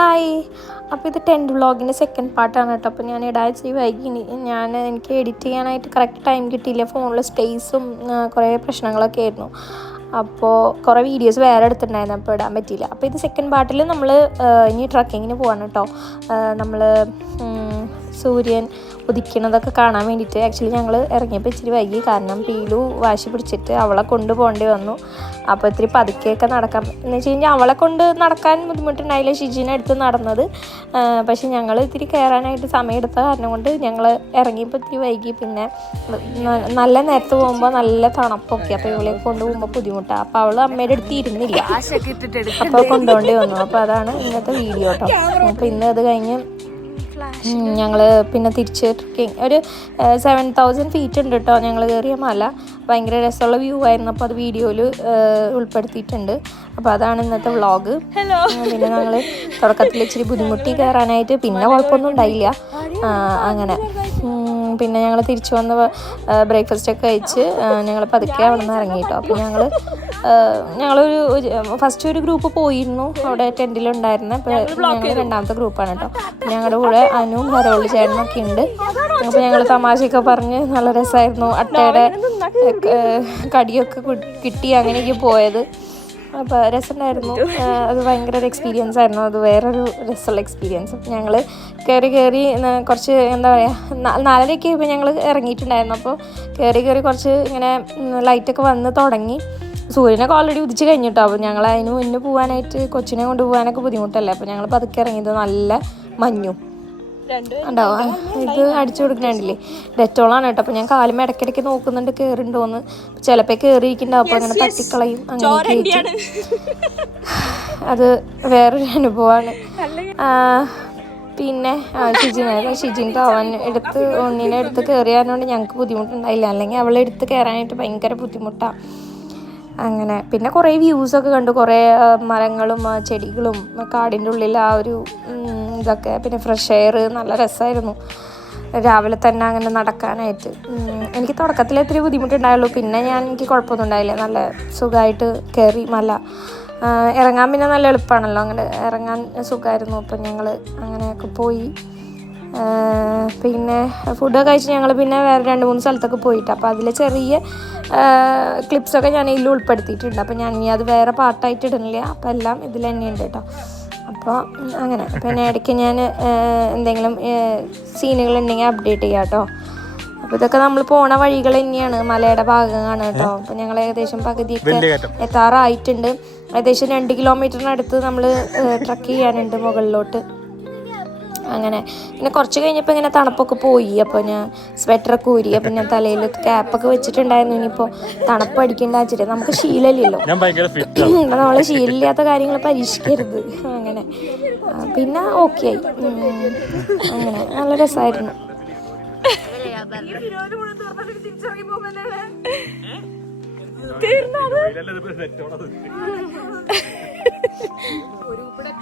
Hi, അപ്പോൾ ഇത് 10th വ്ളോഗിൻ്റെ second പാർട്ടാണ് കേട്ടോ. അപ്പോൾ ഞാൻ ഇടാൻ ഇച്ചിരി വൈകി. എനിക്ക് എഡിറ്റ് ചെയ്യാനായിട്ട് കറക്റ്റ് ടൈം കിട്ടിയില്ല. ഫോണിൽ സ്പേസും കുറേ പ്രശ്നങ്ങളൊക്കെ ആയിരുന്നു. അപ്പോൾ കുറേ വീഡിയോസ് വേറെ എടുത്തിട്ടുണ്ടായിരുന്നു, അപ്പോൾ ഇടാൻ പറ്റിയില്ല. അപ്പോൾ ഇത് സെക്കൻഡ് പാർട്ടിൽ നമ്മൾ ഇനി ട്രക്കിങ്ങിന് പോവാണ് കേട്ടോ. നമ്മൾ സൂര്യൻ ഉദിക്കണതൊക്കെ കാണാൻ വേണ്ടിയിട്ട്. ആക്ച്വലി ഞങ്ങൾ ഇറങ്ങിയപ്പോൾ ഇച്ചിരി വൈകി, കാരണം പീലു വാശി പിടിച്ചിട്ട് അവളെ കൊണ്ടുപോകേണ്ടി വന്നു. അപ്പോൾ ഇത്തിരി പതുക്കെയൊക്കെ നടക്കാം എന്ന് വെച്ച് കഴിഞ്ഞാൽ അവളെ കൊണ്ട് നടക്കാൻ ബുദ്ധിമുട്ടുണ്ടായില്ല, ഷിജിനെ എടുത്ത് നടന്നത്. പക്ഷെ ഞങ്ങൾ ഇത്തിരി കയറാനായിട്ട് സമയമെടുത്ത കാരണം കൊണ്ട് ഞങ്ങൾ ഇറങ്ങിയപ്പോൾ ഇത്തിരി വൈകി. പിന്നെ നല്ല നേരത്ത് പോകുമ്പോൾ നല്ല തണുപ്പൊക്കെ, അപ്പോൾ ഇവളെ കൊണ്ടുപോകുമ്പോൾ ബുദ്ധിമുട്ടാണ്. അപ്പോൾ അവൾ അമ്മയുടെ അടുത്ത് ഇരുന്നില്ല, അപ്പോൾ കൊണ്ടുപോകേണ്ടി വന്നു. അപ്പോൾ അതാണ് ഇന്നത്തെ വീഡിയോ കേട്ടോ. അപ്പോൾ ഇന്ന് അത് കഴിഞ്ഞ് ഞങ്ങൾ പിന്നെ തിരിച്ച് ട്രക്കിങ് ഒരു 7000 feet ഉണ്ട് കേട്ടോ. ഞങ്ങൾ കയറിയ മല ഭയങ്കര രസമുള്ള വ്യൂ ആയിരുന്നു. അപ്പോൾ അത് വീഡിയോയിൽ ഉൾപ്പെടുത്തിയിട്ടുണ്ട്. അപ്പോൾ അതാണ് ഇന്നത്തെ വ്ളോഗ്. പിന്നെ ഞങ്ങൾ തുടക്കത്തിൽ ഇച്ചിരി ബുദ്ധിമുട്ടി കയറാനായിട്ട്, പിന്നെ കുഴപ്പമൊന്നും ഉണ്ടായില്ല. അങ്ങനെ പിന്നെ ഞങ്ങൾ തിരിച്ചു വന്ന് ബ്രേക്ക്ഫാസ്റ്റൊക്കെ കഴിച്ച് ഞങ്ങൾ പതുക്കെ അവിടെ നിന്ന് ഇറങ്ങിയിട്ടോ. അപ്പോൾ ഞങ്ങളൊരു ഫസ്റ്റ് ഒരു ഗ്രൂപ്പ് പോയിരുന്നു, അവിടെ ടെൻറ്റിലുണ്ടായിരുന്നത്. അപ്പോൾ ഞങ്ങൾ രണ്ടാമത്തെ ഗ്രൂപ്പാണ് കേട്ടോ. ഞങ്ങളുടെ കൂടെ അനുവും ഹരോളി ചേട്ടനൊക്കെ ഉണ്ട്. അപ്പോൾ ഞങ്ങൾ തമാശയൊക്കെ പറഞ്ഞ് നല്ല രസമായിരുന്നു. അട്ടയുടെ കടിയൊക്കെ കിട്ടി അങ്ങനെയൊക്കെ പോയത്. അപ്പോൾ രസമുണ്ടായിരുന്നു. അത് ഭയങ്കര ഒരു എക്സ്പീരിയൻസ് ആയിരുന്നു. അത് വേറൊരു രസമുള്ള എക്സ്പീരിയൻസ്. ഞങ്ങൾ കയറി കുറച്ച് എന്താ പറയുക, 4:30 ഇപ്പോൾ ഞങ്ങൾ ഇറങ്ങിയിട്ടുണ്ടായിരുന്നു. അപ്പോൾ കയറി കുറച്ച് ഇങ്ങനെ ലൈറ്റൊക്കെ വന്ന് തുടങ്ങി. സൂര്യനൊക്കെ ഓൾറെഡി ഉദിച്ച് കഴിഞ്ഞിട്ടോ. അപ്പോൾ ഞങ്ങൾ അതിന് മുന്നേ പോകാനായിട്ട്, കൊച്ചിനെ കൊണ്ട് പോകാനൊക്കെ ബുദ്ധിമുട്ടല്ലേ. അപ്പോൾ ഞങ്ങൾ പതുക്കെ ഇറങ്ങിയത് നല്ല മഞ്ഞും ഉണ്ടാവും. ഇത് അടിച്ചു കൊടുക്കണില്ലേ, ഡെറ്റോളാണ് കേട്ടോ. അപ്പോൾ ഞാൻ കാലുമ്പോൾ ഇടയ്ക്കിടയ്ക്ക് നോക്കുന്നുണ്ട് കയറിണ്ടോന്ന്. ചിലപ്പോൾ കയറിയിരിക്കുന്നുണ്ടാവും, അപ്പോൾ അങ്ങനെ തട്ടിക്കളയും. അങ്ങനെ അത് വേറൊരു അനുഭവമാണ്. പിന്നെ ഷിജിൻ്റെ ഒന്നിനെ എടുത്ത് കയറിയാനോണ്ട് ഞങ്ങൾക്ക് ബുദ്ധിമുട്ടുണ്ടായില്ല. അല്ലെങ്കിൽ അവളെ എടുത്ത് കയറാനായിട്ട് ഭയങ്കര ബുദ്ധിമുട്ടാണ്. അങ്ങനെ പിന്നെ കുറേ വ്യൂസൊക്കെ കണ്ടു, കുറേ മരങ്ങളും ചെടികളും കാടിൻ്റെ ഉള്ളിൽ ആ ഒരു ഇതൊക്കെ. പിന്നെ ഫ്രഷ് എയർ നല്ല രസമായിരുന്നു രാവിലെ തന്നെ അങ്ങനെ നടക്കാനായിട്ട്. എനിക്ക് തുടക്കത്തിൽ ഇത്തിരി ബുദ്ധിമുട്ടുണ്ടായുള്ളൂ, പിന്നെ എനിക്ക് കുഴപ്പമൊന്നും ഉണ്ടായില്ല. നല്ല സുഖമായിട്ട് കയറി മല ഇറങ്ങാൻ. പിന്നെ നല്ല എളുപ്പമാണല്ലോ, അങ്ങനെ ഇറങ്ങാൻ സുഖമായിരുന്നു. അപ്പം ഞങ്ങൾ അങ്ങനെയൊക്കെ പോയി. പിന്നെ ഫുഡൊക്കെ കഴിച്ച് ഞങ്ങൾ പിന്നെ വേറെ 2-3 സ്ഥലത്തൊക്കെ പോയിട്ട്, അപ്പോൾ അതിൽ ചെറിയ ക്ലിപ്സൊക്കെ ഞാൻ ഇതിൽ ഉൾപ്പെടുത്തിയിട്ടുണ്ട്. അപ്പോൾ ഞാൻ ഇനി അത് വേറെ പാർട്ടായിട്ട് ഇടുന്നില്ല, അപ്പോൾ എല്ലാം ഇതിൽ തന്നെയുണ്ട് കേട്ടോ. അപ്പോൾ അങ്ങനെ പിന്നെ ഇടയ്ക്ക് ഞാൻ എന്തെങ്കിലും സീനുകളുണ്ടെങ്കിൽ അപ്ഡേറ്റ് ചെയ്യാം കേട്ടോ. അപ്പോൾ ഇതൊക്കെ നമ്മൾ പോണ വഴികൾ തന്നെയാണ്, മലയുടെ ഭാഗമാണ് കേട്ടോ. അപ്പോൾ ഞങ്ങൾ ഏകദേശം പകുതിയൊക്കെ എത്താറായിട്ടുണ്ട്. ഏകദേശം 2 കിലോമീറ്ററിനടുത്ത് നമ്മൾ ട്രക്ക് ചെയ്യാനുണ്ട് മുകളിലോട്ട്. അങ്ങനെ പിന്നെ കുറച്ച് കഴിഞ്ഞപ്പോൾ ഇങ്ങനെ തണുപ്പൊക്കെ പോയി. അപ്പോൾ ഞാൻ സ്വെറ്ററൊക്കെ ഊരി. അപ്പം ഞാൻ തലയിൽ ക്യാപ്പൊക്കെ വെച്ചിട്ടുണ്ടായിരുന്നു. ഇനിയിപ്പോൾ തണുപ്പ് അടിക്കേണ്ട വെച്ചിട്ട് നമുക്ക് ശീലമില്ലല്ലോ, നമ്മൾ ശീലമില്ലാത്ത കാര്യങ്ങൾ പരീക്ഷിക്കരുത്. അങ്ങനെ പിന്നെ ഓക്കെ ആയി. അങ്ങനെ നല്ല രസമായിരുന്നു.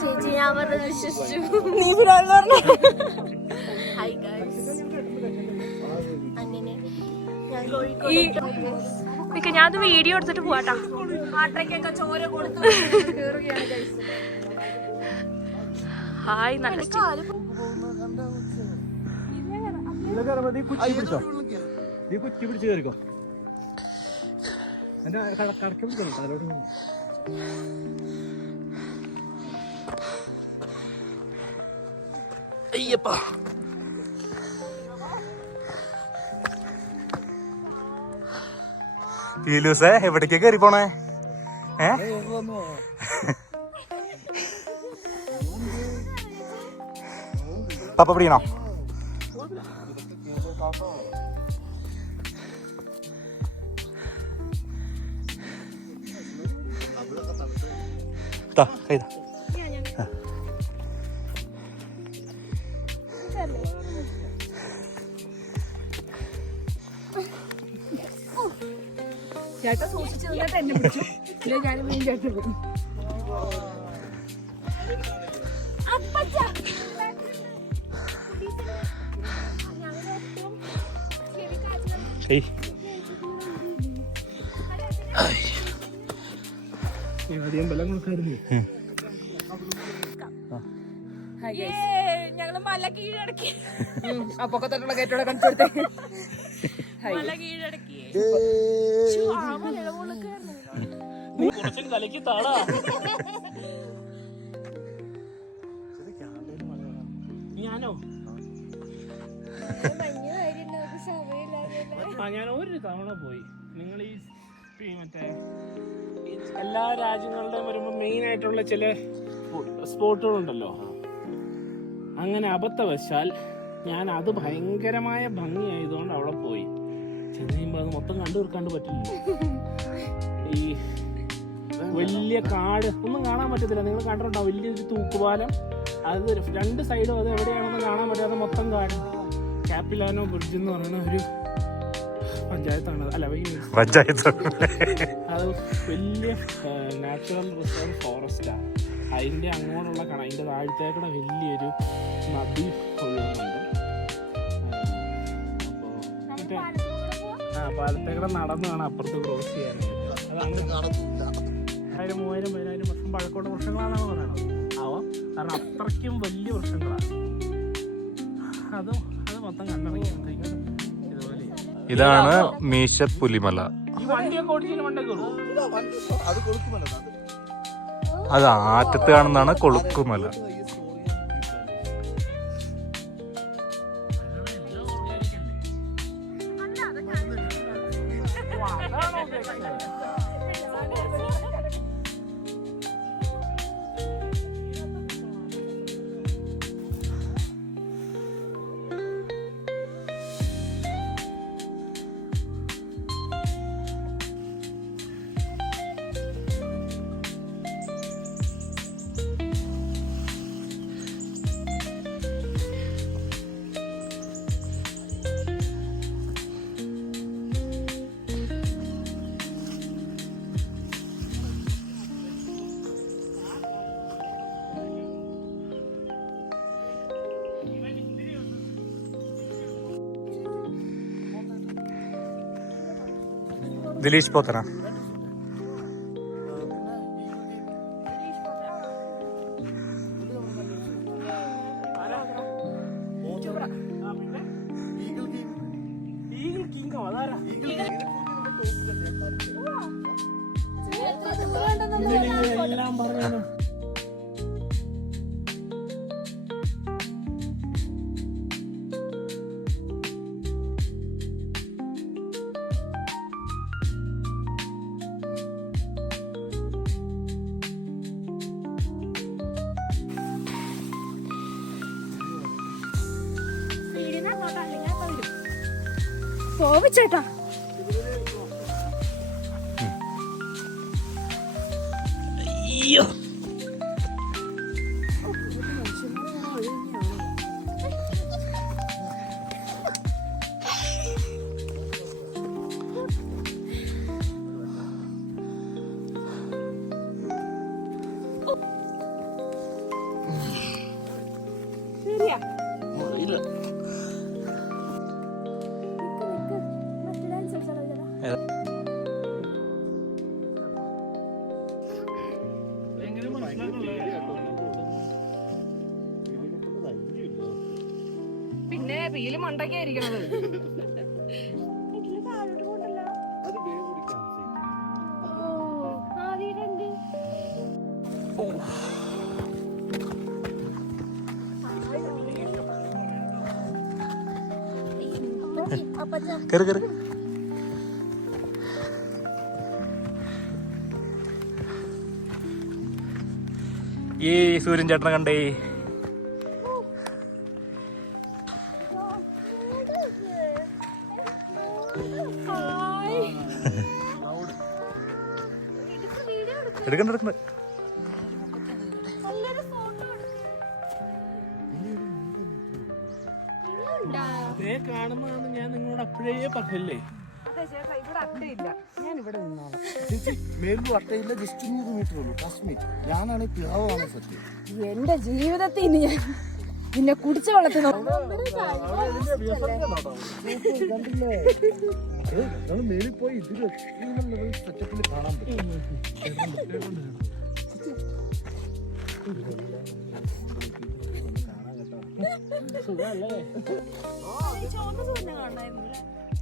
ചേച്ചി ഞാൻ പറഞ്ഞത് വിശ്വസിച്ചു. അങ്ങനെ ഞാൻ വീഡിയോ എടുത്തിട്ട് പോവാട്ടാ. പാട്ടയ്ക്കൊക്കെ ചോര കൊടുത്തു ഹായ്, നല്ല അയ്യപ്പാ. ഫീലൂസേ എവിടേക്കാ കയറി പോണേ? പപ്പ പിടിക്കണോ? കൈതാ ചേട്ടാ സൂക്ഷിച്ചു നിന്നിട്ട് എന്നെ പിടിച്ചു. ഞാൻ മീൻ ചേട്ടൻ പോകും. ഞങ്ങള് മല കീഴടക്കി. അപ്പൊ തൊട്ടുള്ള കയറ്റോടെ കാണിച്ചെടുത്തേ. മല കീഴടക്കി. ഞാനോ ഞാൻ ഒരു തവണ പോയി. നിങ്ങൾ ഈ മറ്റേ എല്ലാ രാജ്യങ്ങളുടെയും വരുമ്പോൾ മെയിൻ ആയിട്ടുള്ള ചില സ്പോട്ടുകളുണ്ടല്ലോ, അങ്ങനെ അബദ്ധവശാൽ ഞാൻ അത് ഭയങ്കരമായ ഭംഗിയായതുകൊണ്ട് അവിടെ പോയി. ചെന്ന് കഴിയുമ്പോൾ അത് മൊത്തം കണ്ടു തീർക്കാണ്ട് പറ്റില്ല. ഈ വലിയ കാട് ഒന്നും കാണാൻ പറ്റത്തില്ല. നിങ്ങൾ കണ്ടിട്ടുണ്ടോ വലിയൊരു തൂക്കുപാലം, അത് രണ്ട് സൈഡും അത് എവിടെയാണെന്ന് കാണാൻ പറ്റാതെ മൊത്തം കാട്. ക്യാപ്പിലാനോ ബ്രിഡ്ജ് എന്ന് പറയുന്ന ഒരു പഞ്ചായത്താണ്, അല്ല പഞ്ചായത്ത്. അത് വലിയ നാച്ചുറൽ റിസർവ് ഫോറസ്റ്റാണ്. അതിൻ്റെ അങ്ങോട്ടുള്ള അതിൻ്റെ താഴത്തേക്കൂടെ വലിയൊരു നദി ഒഴുകുന്നുണ്ട്. അപ്പോൾ പാലത്തേക്കൂടെ നടന്നു വേണം അപ്പുറത്ത് ക്രോസ് ചെയ്യാനായിട്ട്. അതാണ് 1000-3000 വർഷം പഴക്കമുള്ള വൃക്ഷങ്ങളാണെന്നാണ് പറയുന്നത്. ആവാം, കാരണം അത്രയ്ക്കും വലിയ വൃക്ഷങ്ങളാണ്. അത് മൊത്തം കണ്ടിറങ്ങി ഇതുപോലെ. ഇതാണ് മീശപ്പുലിമല. ഈ വണ്ടിയൊക്കെ ഓടിച്ചതിന് വണ്ടിയൊക്കെ ഉള്ളൂ. അത് ആറ്റത്ത് കാണുന്നതാണ് കൊളുക്കുമല. ദിലീഷ് പോത്തന. എല്ലാം പറഞ്ഞു. പോവിച്ചേട്ടാ അയ്യോ, ശരിയാ. പിന്നെ വീല് മണ്ടക്കായിരിക്കണത്. കേറ് കേറ്. ഈ സൂര്യൻ ചേട്ടനെ കണ്ടേ. എടുക്കണ്ട എടുക്കണ്ട. കാണുന്നതാണ് ഞാൻ നിങ്ങളോട് അപ്പോഴേ പറഞ്ഞില്ലേ. എന്റെ ജീവിതത്തിൽ ഇനി ഞാൻ പിന്നെ കുടിച്ച വെള്ളത്തിൽ മേളിൽ പോയി ഇതിൽ സെറ്റപ്പിൽ കാണാൻ പറ്റും.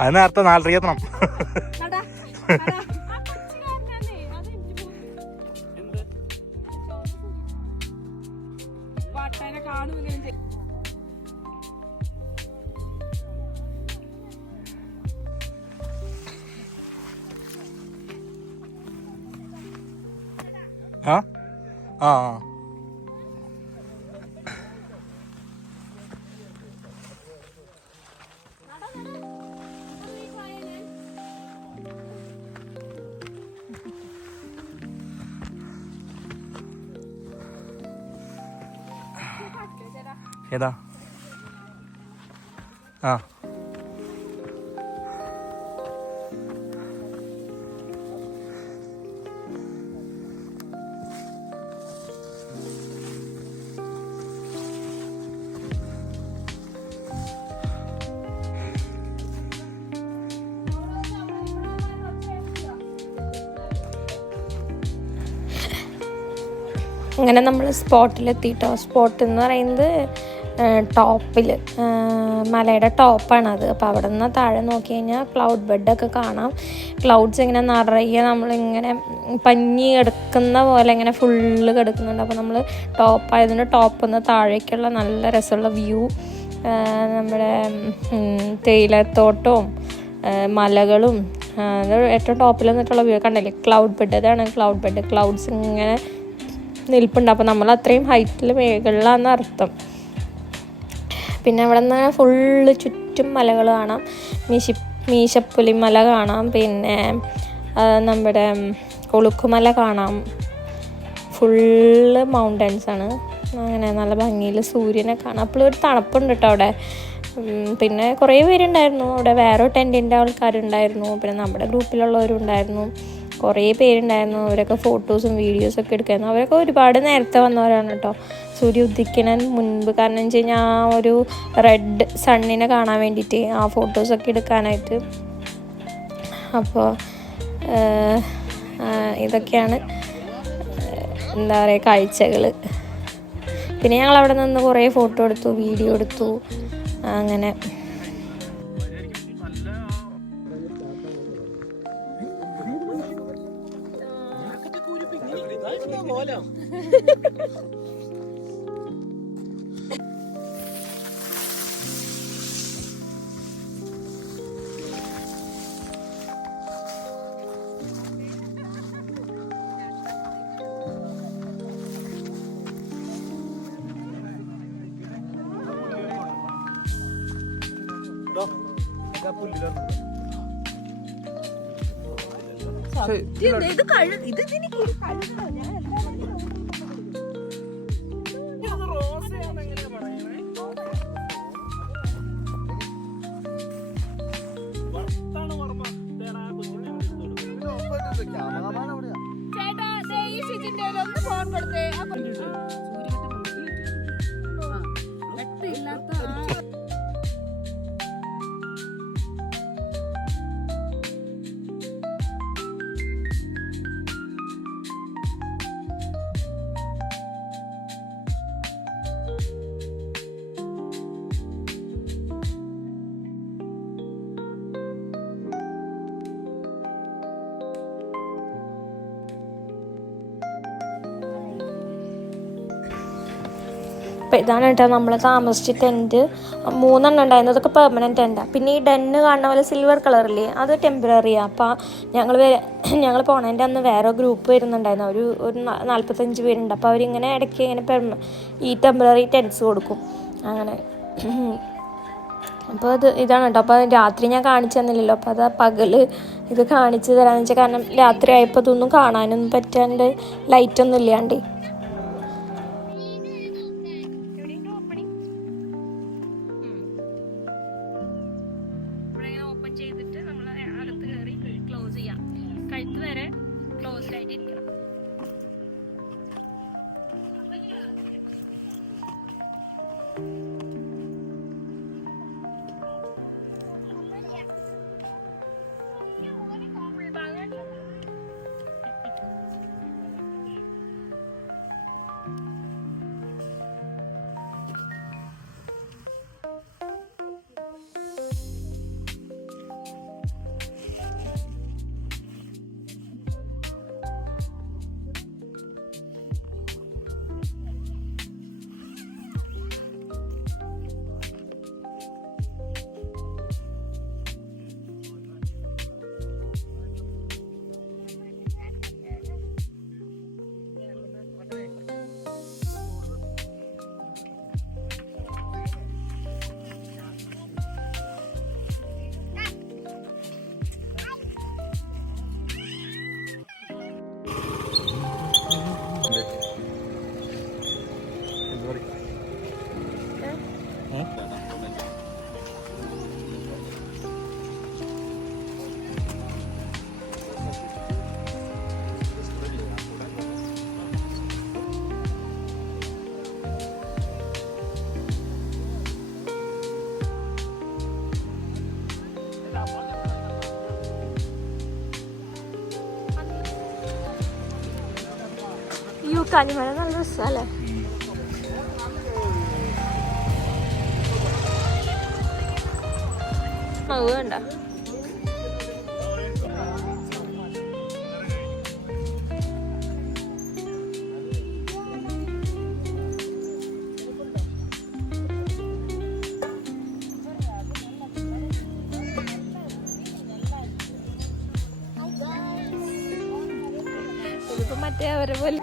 അത് നേരത്തെ 4:30 എത്തണം. ആ ആ ഏതാ? ആ അങ്ങനെ നമ്മൾ സ്പോട്ടിലെത്തിയിട്ടോ. സ്പോട്ട് എന്ന് പറയുന്നത് ടോപ്പിൽ, മലയുടെ ടോപ്പാണത്. അപ്പോൾ അവിടെ നിന്ന് താഴെ നോക്കി കഴിഞ്ഞാൽ ക്ലൗഡ് ബെഡൊക്കെ കാണാം. ക്ലൗഡ്സ് ഇങ്ങനെ നിറയെ നമ്മളിങ്ങനെ പഞ്ഞി കിടക്കുന്ന പോലെ ഇങ്ങനെ ഫുള്ള് കിടക്കുന്നുണ്ട്. അപ്പോൾ നമ്മൾ ടോപ്പായതിന് ടോപ്പിൽ നിന്ന് താഴേക്കുള്ള നല്ല രസമുള്ള വ്യൂ, നമ്മുടെ തേയിലത്തോട്ടവും മലകളും, ഏറ്റവും ടോപ്പിൽ നിന്നിട്ടുള്ള വ്യൂ കണ്ടില്ലേ, ക്ലൗഡ് ബെഡ്. അതാണ് ക്ലൗഡ് ബെഡ്. ക്ലൗഡ്സ് ഇങ്ങനെ നിൽപ്പുണ്ട്. അപ്പോൾ നമ്മൾ അത്രയും ഹൈറ്റിൽ മേകളിലാണെന്ന് അർത്ഥം. പിന്നെ അവിടെ നിന്ന് ഫുള്ള് ചുറ്റും മലകൾ കാണാം. മീശപ്പുലിമല കാണാം, പിന്നെ നമ്മുടെ കൊളുക്കുമല കാണാം. ഫുള്ള് മൗണ്ടൻസാണ്. അങ്ങനെ നല്ല ഭംഗിയിൽ സൂര്യനെ കാണാം. അപ്പോൾ ഒരു തണുപ്പുണ്ട് കേട്ടോ അവിടെ. പിന്നെ കുറേ പേരുണ്ടായിരുന്നു അവിടെ. വേറെ ടെൻറ്റിൻ്റെ ആൾക്കാരുണ്ടായിരുന്നു, പിന്നെ നമ്മുടെ ഗ്രൂപ്പിലുള്ളവരും ഉണ്ടായിരുന്നു, കുറേ പേരുണ്ടായിരുന്നു. അവരൊക്കെ ഫോട്ടോസും വീഡിയോസൊക്കെ എടുക്കായിരുന്നു. അവരൊക്കെ ഒരുപാട് നേരത്തെ വന്നവരാണ് കേട്ടോ, സൂര്യ ഉദിക്കുന്നതിന് മുൻപ്. കാരണം എന്ന് വെച്ച് കഴിഞ്ഞാൽ ആ ഒരു റെഡ് സണ്ണിനെ കാണാൻ വേണ്ടിയിട്ട് ആ ഫോട്ടോസൊക്കെ എടുക്കാനായിട്ട്. അപ്പോൾ ഇതൊക്കെയാണ് എന്താ പറയുക കാഴ്ചകൾ. പിന്നെ ഞങ്ങൾ അവിടെ നിന്ന് കുറേ ഫോട്ടോ എടുത്തു, വീഡിയോ എടുത്തു. അങ്ങനെ അപ്പോൾ ഇതാണ് കേട്ടോ നമ്മൾ താമസിച്ച ടെൻറ്റ്. 3 എണ്ണം ഉണ്ടായിരുന്നു. അതൊക്കെ പെർമനൻറ്റ് ടെൻറ്റാണ്. പിന്നെ ഈ ഡെന്ന് കാണുന്ന പോലെ സിൽവർ കളറില്ലേ, അത് ടെമ്പററിയാണ്. അപ്പോൾ ഞങ്ങൾ പോണതിൻ്റെ അന്ന് വേറെ ഗ്രൂപ്പ് വരുന്നുണ്ടായിരുന്നു. ഒരു 45 പേരുണ്ട്. അപ്പോൾ അവരിങ്ങനെ ഇടയ്ക്ക് ഇങ്ങനെ ഈ ടെമ്പററി ടെൻറ്റ്സ് കൊടുക്കും അങ്ങനെ. അപ്പോൾ ഇതാണ് കേട്ടോ. അപ്പോൾ രാത്രി ഞാൻ കാണിച്ചു തന്നില്ലല്ലോ, അപ്പോൾ അത് പകൽ ഇത് കാണിച്ചു തരാമെന്ന് വെച്ചാൽ, കാരണം രാത്രി ആയപ്പോൾ ഇതൊന്നും കാണാനൊന്നും പറ്റാണ്ട്, ലൈറ്റൊന്നും ഇല്ലാണ്ട്. ചെയ്തിട്ട് നമ്മൾ അകത്ത് കയറി ക്ലോസ് ചെയ്യാം. കഴുത്ത് വരെ ക്ലോസ്ഡ് ആയിട്ട് ഇരിക്കണം. കാലിമല നല്ല രസമല്ലേ? അത് വേണ്ട. ഇതിപ്പോ മറ്റേ അവരെ പോലെ